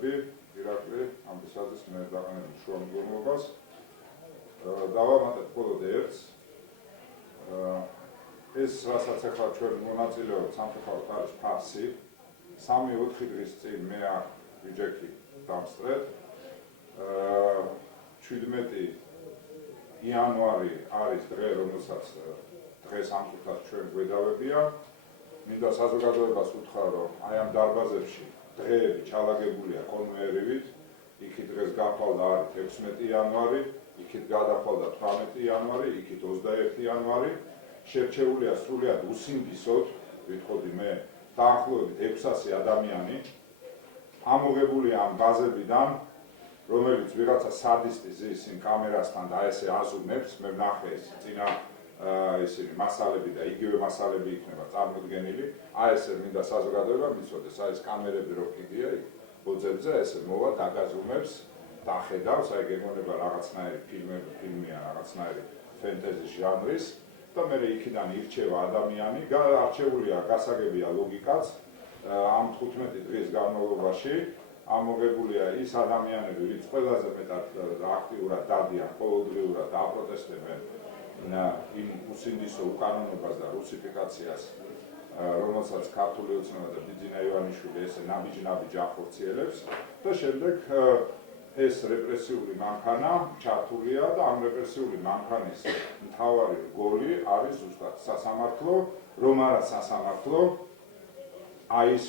მადლობები ირაკლი ამბისაძის მე დაყენებულ შუამდგომლობას. დავამატებ მხოლოდ ერთს. ეს რასაც ახლა ჩვენ მონაწილეობთ სამწუხაროდ არის ფარსი. 3-4 დღის წინ მე აქ ბიუჯეტი დავსწრეთ. 17 იანვარი არის დღე, რომელსაც დღეს ამ წუთას ჩვენ გვედავებია. მინდა საზოგადოებას უთხრა, რომ აი ამ დარბაზებში დღეები ჩალაგებულია კონვეერივით. იქით დღეს გახვალდა არის 16 იანვარი, იქით გადახვალდა 18 იანვარი, იქით 21 იანვარი. შერჩეულია სრულად უსინდისოდ, ვიტყოდი მე, დაახლოებით 600 ადამიანი ამოღებულია ამ ბაზებიდან, რომელიც ვიღაცა სადისტი ზის იმ კამერასთან და ესე აზომებს, მე ვნახე ეს წინა ისინი მასალები და იგივე მასალები იქნება წარმოდგენილი. აი ესე მინდა საზოგადოება მიცოდეს, აი ეს კამერები რო კიდია იქ ბოძებზე ესე მოვა დაგაზომებს, დახედავს, აი გეგონება რაღაცნაირი ფილმია, რაღაცნაირი ფენტეზი ჟანრის და მე იქიდან ირჩევა ადამიანი, არჩეულია გასაგებია ლოგიკაც ამ 15 დღის განმავლობაში ამოღებულია ის ადამიანები, ვინც ყველაზე მეტად აქტიურად დადიან ყოველდღიურად და აპროტესტებენ იმ უსინდისო უკანონობას და რუსიფიკაციას, რომელსაც ქართული ოცნება და ბიძინა ივანიშვილი ესე ნაბიჯ-ნაბიჯ ახორციელებს და შემდეგ ეს რეპრესიული მანქანა ჩართულია და ამ რეპრესიული მანქანის მთავარი რგოლი არის ზუსტად სასამართლო, რომ არა სასამართლო, აი ეს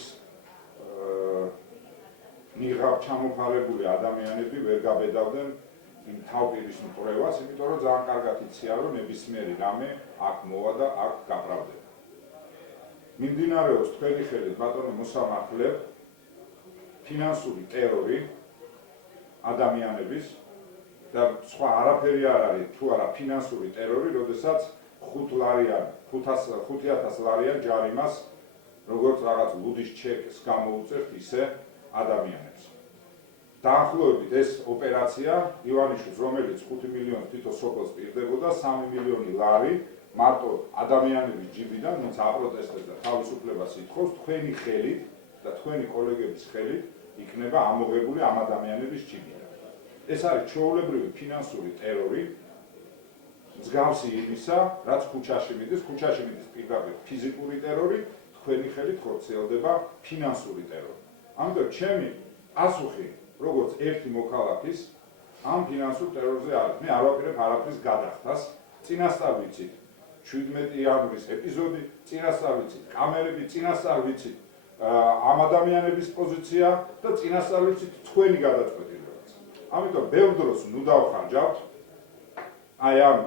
ნიღაბ ჩამოყალიბებული ადამიანები ვერ გაბედავდნენ იმ თავპირის მკვლევას, იმიტომ რომ ძალიან კარგად იციან, რომ ნებისმიერი რამე აქ მოვა და აქ გაправდება. მიმდინარეობს თქვენი ხელით, ბატონო მოსამართლე, ფინანსური ტერორი ადამიანების და სხვა არაფერი არ არის თუ არა ფინანსური ტერორი, როდესაც 5,000 ლარიან ჯარიმას როგორც რაღაც ლუდის ჩეკს გამოუწევთ ისე ადამიანებს. დაახლოებით ეს ოპერაცია ივანიშვილს, რომელიც 5 მილიონს თითო სოფელს პირდებოდა, 3 მილიონი ლარი მარტო ადამიანების ჯიბიდან, ვინც აპროტესტებს და თავისუფლებას ითხოვს, თქვენი ხელით და თქვენი კოლეგების ხელით იქნება ამოღებული ამ ადამიანების ჯიბიდან. ეს არის ჩვეულებრივი ფინანსური ტერორი, მსგავსი იმისა, რაც ქუჩაში მიდის პირდაპირ ფიზიკური ტერორი, თქვენი ხელით ხორციელდება ფინანსური ტერორი. ამიტომ ჩემი პასუხი, როგორც ერთი მოქალაქის, ამ ფინანსურ ტერორზე არის. მე არ ვაპირებ არაფრის გადახდას, წინასწარ ვიცით 17 იანვრის ეპიზოდი, წინასწარ ვიცით კამერები, წინასწარ ვიცით ამ ადამიანების პოზიცია და წინასწარ ვიცით თქვენი გადაწყვეტილებაც. ამიტომ ბევრ დროს ნუ დავხარჯავთ აი ამ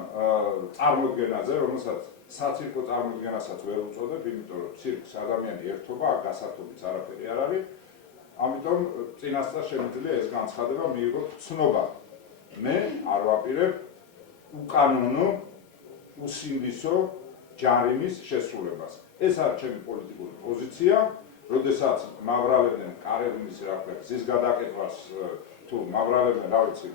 წარმოდგენაზე, რომელსაც საცირკო წარმოდგენასაც ვერ უწოდებ, იმიტომ რომ ცირკს ადამიანი ერთობა, გასართობიც არაფერი არ არის. ამიტომ წინასწარ შემიძლია ეს განცხადება მიიღოთ ცნობა. მე არ ვაპირებ უკანონო, უსინდისო ჯარიმის შესრულებას. ეს არის ჩემი პოლიტიკური პოზიცია, როდესაც მავრალებდნენ კარერნის ზის გადაკეთებას თუ მავრალებდნენ, რა ვიცი,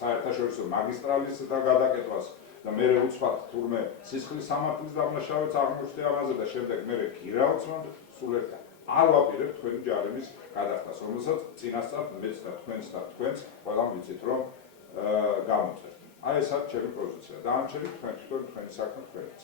საერთაშორისო მაგისტრალის და გადაკეთებას და მე უცბად თურმე სისხლის სამართლის დამნაშავეც აღმოჩნდა ამაზე და შემდეგ მე გირაოცმობ სულ ერთად. არ ვაპირებ თქვენი ჯარიმის გადახდას, რომელსაც წინასწარ მეც და თქვენს ყველამ ვიცით, რომ გამოწერთ. აი ეს არის ჩემი პოზიცია. დანარჩენი თქვენი საქმე თქვენიც.